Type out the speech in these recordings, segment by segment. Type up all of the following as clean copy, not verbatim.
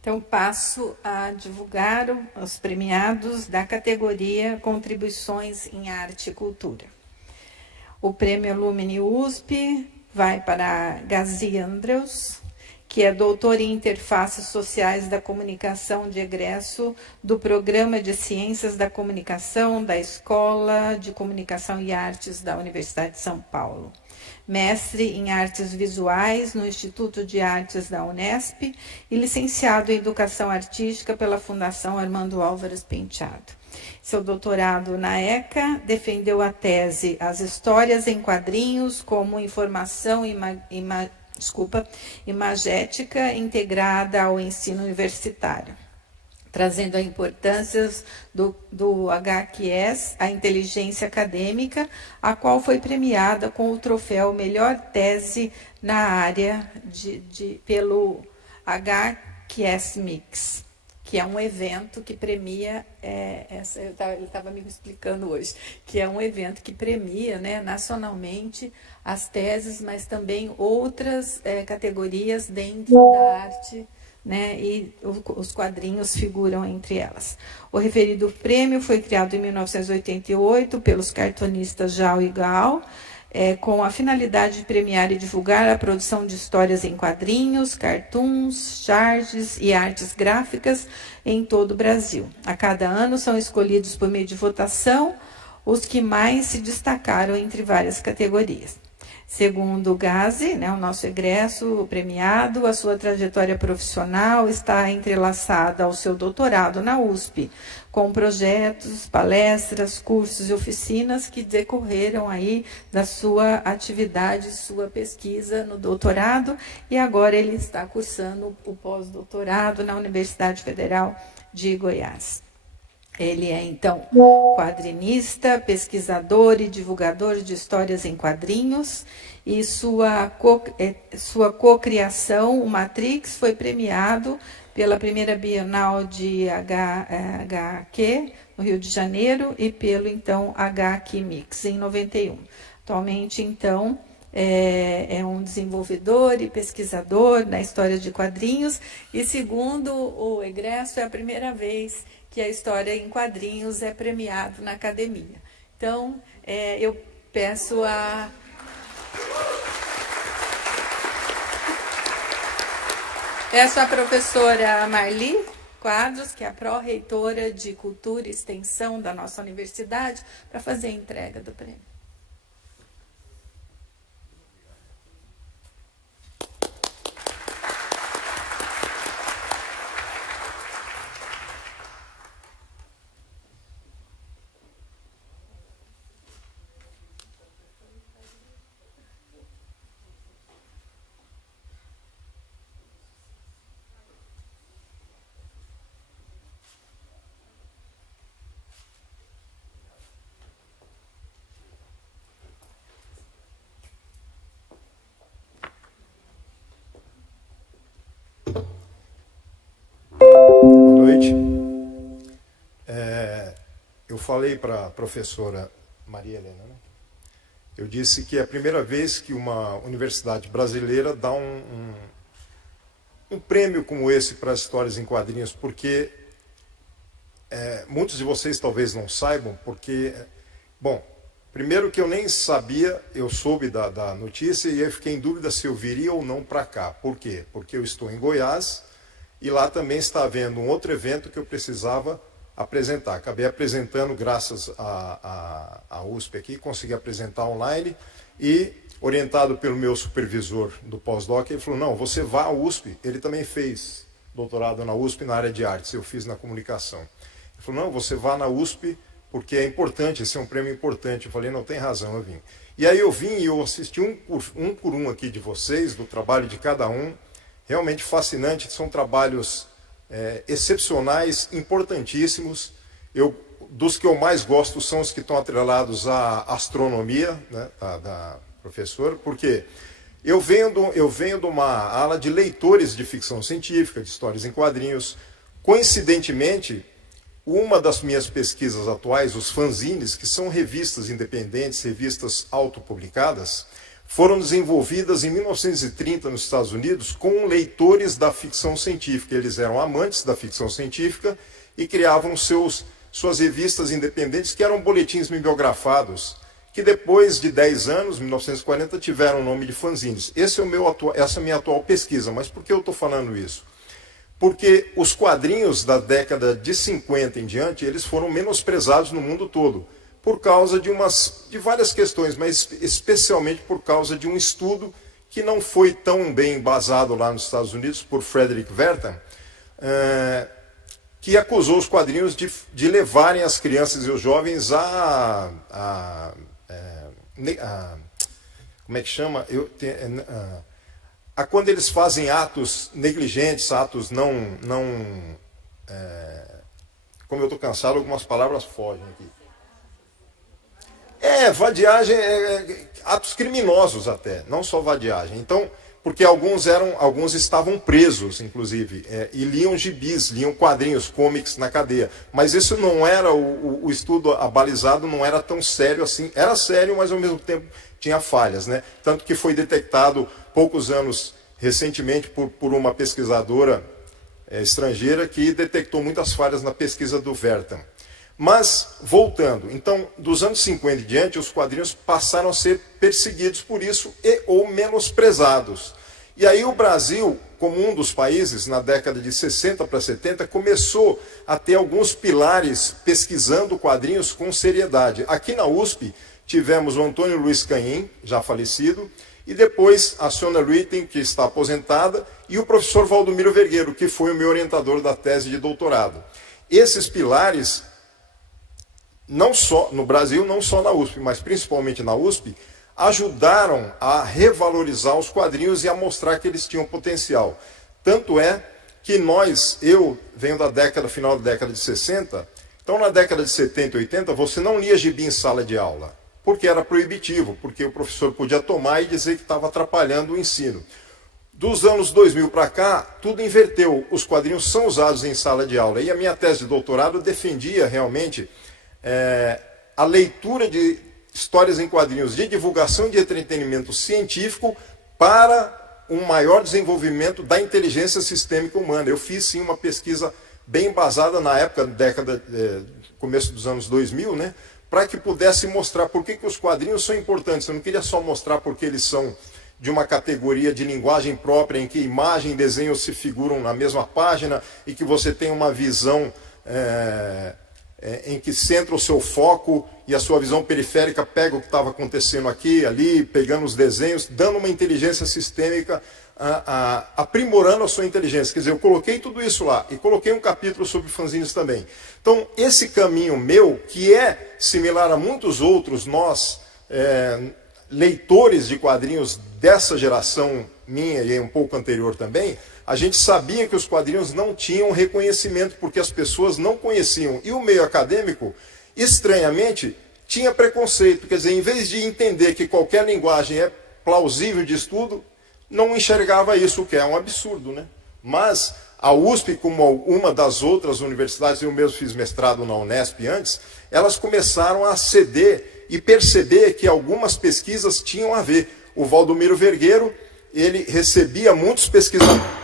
Então, passo a divulgar os premiados da categoria Contribuições em Arte e Cultura. O prêmio Lumine USP vai para Gazi Andrews, que é doutor em Interfaces Sociais da Comunicação de egresso do Programa de Ciências da Comunicação da Escola de Comunicação e Artes da Universidade de São Paulo. Mestre em Artes Visuais no Instituto de Artes da Unesp e licenciado em Educação Artística pela Fundação Armando Álvares Penteado. Seu doutorado na ECA defendeu a tese As Histórias em Quadrinhos como Informação imagética integrada ao ensino universitário, trazendo a importância do HQS, a inteligência acadêmica, a qual foi premiada com o troféu Melhor Tese na área pelo HQS Mix, que é um evento que premia, ele estava me explicando hoje, que é um evento que premia, né, nacionalmente as teses, mas também outras categorias dentro da arte, né, e os quadrinhos figuram entre elas. O referido prêmio foi criado em 1988 pelos cartunistas Zhao e Gao, com a finalidade de premiar e divulgar a produção de histórias em quadrinhos, cartoons, charges e artes gráficas em todo o Brasil. A cada ano são escolhidos por meio de votação os que mais se destacaram entre várias categorias. Segundo o Gazi, né, o nosso egresso premiado, a sua trajetória profissional está entrelaçada ao seu doutorado na USP, com projetos, palestras, cursos e oficinas que decorreram aí da sua atividade, sua pesquisa no doutorado, e agora ele está cursando o pós-doutorado na Universidade Federal de Goiás. Ele é, então, quadrinista, pesquisador e divulgador de histórias em quadrinhos, e sua cocriação, o Matrix, foi premiado pela primeira Bienal de HQ, no Rio de Janeiro, e pelo, então, HQ Mix, em 91. Atualmente, então, é um desenvolvedor e pesquisador na história de quadrinhos, e, segundo o egresso, é a primeira vez que a história em quadrinhos é premiado na academia. Então, eu peço a professora Marli Quadros, que é a pró-reitora de Cultura e Extensão da nossa universidade, para fazer a entrega do prêmio. Boa noite. Eu falei para a professora Maria Helena, né? Eu disse que é a primeira vez que uma universidade brasileira dá um prêmio como esse para as histórias em quadrinhos, porque muitos de vocês talvez não saibam, porque, bom, primeiro que eu nem sabia, eu soube da notícia e eu fiquei em dúvida se eu viria ou não para cá. Por quê? Porque eu estou em Goiás e lá também está havendo um outro evento que eu precisava apresentar. Acabei apresentando graças à USP aqui, consegui apresentar online e, orientado pelo meu supervisor do pós-doc, ele falou, não, você vá à USP. Ele também fez doutorado na USP na área de artes, eu fiz na comunicação. Ele falou, não, você vá na USP porque é importante, esse é um prêmio importante. Eu falei, não, tem razão, eu vim. E aí eu vim e eu assisti um por um aqui de vocês, do trabalho de cada um, realmente fascinante, são trabalhos excepcionais, importantíssimos. Dos que eu mais gosto são os que estão atrelados à astronomia, né, da professora, porque Eu venho de uma ala de leitores de ficção científica, de histórias em quadrinhos. Coincidentemente, uma das minhas pesquisas atuais, os fanzines, que são revistas independentes, revistas autopublicadas, foram desenvolvidas em 1930 nos Estados Unidos com leitores da ficção científica. Eles eram amantes da ficção científica e criavam suas revistas independentes, que eram boletins bibliografados, que depois de 10 anos, 1940, tiveram o nome de fanzines. Essa é a minha atual pesquisa. Mas por que eu estou falando isso? Porque os quadrinhos da década de 50 em diante, eles foram menosprezados no mundo todo, por causa de várias questões, mas especialmente por causa de um estudo que não foi tão bem embasado lá nos Estados Unidos, por Frederick Wertham, que acusou os quadrinhos de levarem as crianças e os jovens como é que chama? A quando eles fazem atos negligentes, atos como eu estou cansado, algumas palavras fogem aqui. Vadiagem, atos criminosos até, não só vadiagem. Então, porque alguns estavam presos, inclusive, e liam gibis, liam quadrinhos, comics na cadeia. Mas isso não era, o estudo abalizado não era tão sério assim. Era sério, mas ao mesmo tempo tinha falhas, né? Tanto que foi detectado poucos anos recentemente por uma pesquisadora estrangeira que detectou muitas falhas na pesquisa do Wertham. Mas, voltando, então, dos anos 50 em diante, os quadrinhos passaram a ser perseguidos por isso ou menosprezados. E aí o Brasil, como um dos países, na década de 60 para 70, começou a ter alguns pilares pesquisando quadrinhos com seriedade. Aqui na USP, tivemos o Antônio Luiz Canhim, já falecido, e depois a Sônia Ruiten, que está aposentada, e o professor Valdomiro Vergueiro, que foi o meu orientador da tese de doutorado. Esses pilares, não só no Brasil, não só na USP, mas principalmente na USP, ajudaram a revalorizar os quadrinhos e a mostrar que eles tinham potencial. Tanto é que eu venho final da década de 60, então na década de 70 e 80, você não lia gibi em sala de aula, porque era proibitivo, porque o professor podia tomar e dizer que estava atrapalhando o ensino. Dos anos 2000 para cá, tudo inverteu. Os quadrinhos são usados em sala de aula. E a minha tese de doutorado defendia realmente a leitura de histórias em quadrinhos de divulgação de entretenimento científico para um maior desenvolvimento da inteligência sistêmica humana. Eu fiz sim uma pesquisa bem embasada na época, começo dos anos 2000, né, para que pudesse mostrar por que os quadrinhos são importantes. Eu não queria só mostrar porque eles são de uma categoria de linguagem própria, em que imagem e desenho se figuram na mesma página e que você tem uma visão em que centra o seu foco e a sua visão periférica pega o que estava acontecendo aqui, ali, pegando os desenhos, dando uma inteligência sistêmica, aprimorando a sua inteligência. Quer dizer, eu coloquei tudo isso lá e coloquei um capítulo sobre fanzines também. Então, esse caminho meu, que é similar a muitos outros, nós, leitores de quadrinhos dessa geração minha e um pouco anterior também, a gente sabia que os quadrinhos não tinham reconhecimento, porque as pessoas não conheciam. E o meio acadêmico, estranhamente, tinha preconceito. Quer dizer, em vez de entender que qualquer linguagem é plausível de estudo, não enxergava isso, o que é um absurdo, né? Mas a USP, como uma das outras universidades, eu mesmo fiz mestrado na Unesp antes, elas começaram a ceder e perceber que algumas pesquisas tinham a ver. O Valdomiro Vergueiro, ele recebia muitos pesquisadores,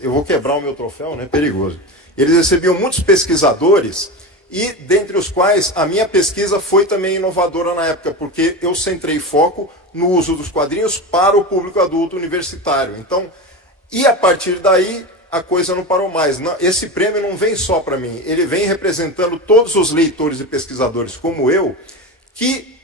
eu vou quebrar o meu troféu, né? Perigoso. Eles recebiam muitos pesquisadores, e dentre os quais a minha pesquisa foi também inovadora na época, porque eu centrei foco no uso dos quadrinhos para o público adulto universitário. Então, e a partir daí, a coisa não parou mais. Esse prêmio não vem só para mim, ele vem representando todos os leitores e pesquisadores como eu, que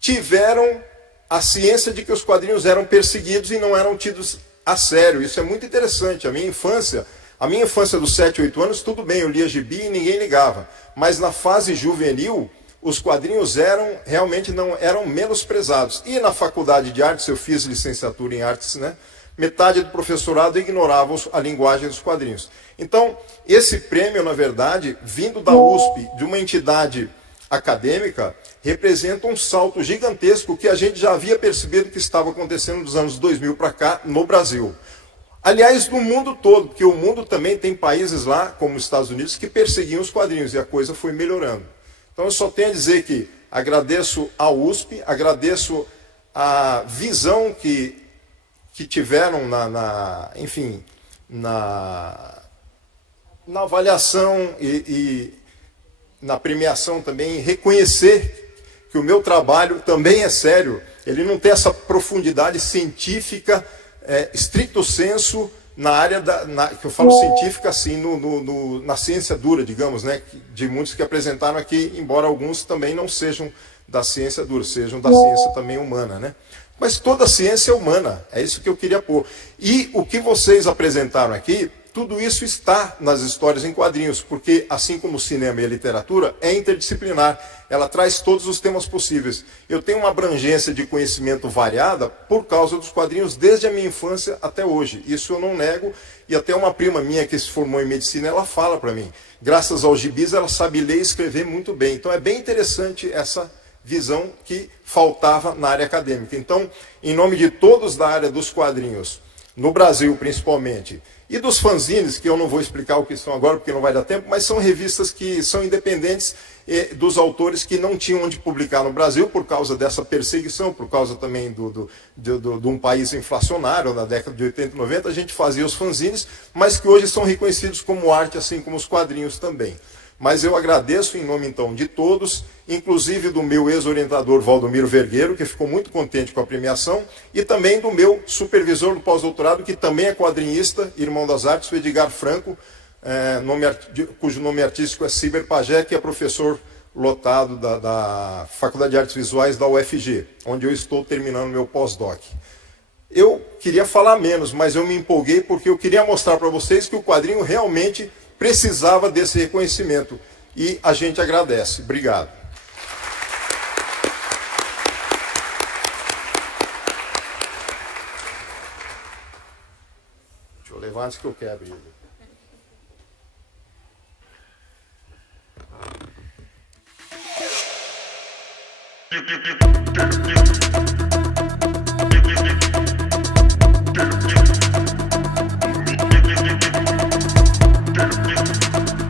tiveram a ciência de que os quadrinhos eram perseguidos e não eram tidos a sério. Isso é muito interessante. A minha infância dos 7, 8 anos, tudo bem, eu lia gibi e ninguém ligava. Mas na fase juvenil, os quadrinhos realmente não eram menosprezados. E na faculdade de artes, eu fiz licenciatura em artes, né? Metade do professorado ignorava a linguagem dos quadrinhos. Então, esse prêmio, na verdade, vindo da USP, de uma entidade acadêmica representa um salto gigantesco que a gente já havia percebido que estava acontecendo dos anos 2000 para cá no Brasil. Aliás, no mundo todo, porque o mundo também tem países lá, como os Estados Unidos, que perseguiam os quadrinhos e a coisa foi melhorando. Então eu só tenho a dizer que agradeço à USP, agradeço a visão que tiveram enfim, na avaliação e na premiação também, reconhecer que o meu trabalho também é sério, ele não tem essa profundidade científica, stricto sensu, na área que eu falo científica assim, na ciência dura, digamos, né, de muitos que apresentaram aqui, embora alguns também não sejam da ciência dura, sejam da ciência também humana, né? Mas toda a ciência é humana, é isso que eu queria pôr. E o que vocês apresentaram aqui, tudo isso está nas histórias em quadrinhos, porque assim como o cinema e a literatura, é interdisciplinar, ela traz todos os temas possíveis. Eu tenho uma abrangência de conhecimento variada por causa dos quadrinhos desde a minha infância até hoje. Isso eu não nego, e até uma prima minha que se formou em medicina, ela fala para mim, graças aos gibis ela sabe ler e escrever muito bem. Então é bem interessante essa visão que faltava na área acadêmica. Então, em nome de todos da área dos quadrinhos, no Brasil principalmente, e dos fanzines, que eu não vou explicar o que são agora, porque não vai dar tempo, mas são revistas que são independentes dos autores que não tinham onde publicar no Brasil, por causa dessa perseguição, por causa também de um país inflacionário, na década de 80 e 90, a gente fazia os fanzines, mas que hoje são reconhecidos como arte, assim como os quadrinhos também. Mas eu agradeço em nome, então, de todos, inclusive do meu ex-orientador Valdomiro Vergueiro, que ficou muito contente com a premiação, e também do meu supervisor do pós-doutorado, que também é quadrinista, irmão das artes, o Edgar Franco, cujo nome artístico é Ciber Pajé, que é professor lotado da Faculdade de Artes Visuais da UFG, onde eu estou terminando meu pós-doc. Eu queria falar menos, mas eu me empolguei porque eu queria mostrar para vocês que o quadrinho realmente precisava desse reconhecimento. E a gente agradece. Obrigado. Deixa eu levar antes que eu quebre ele.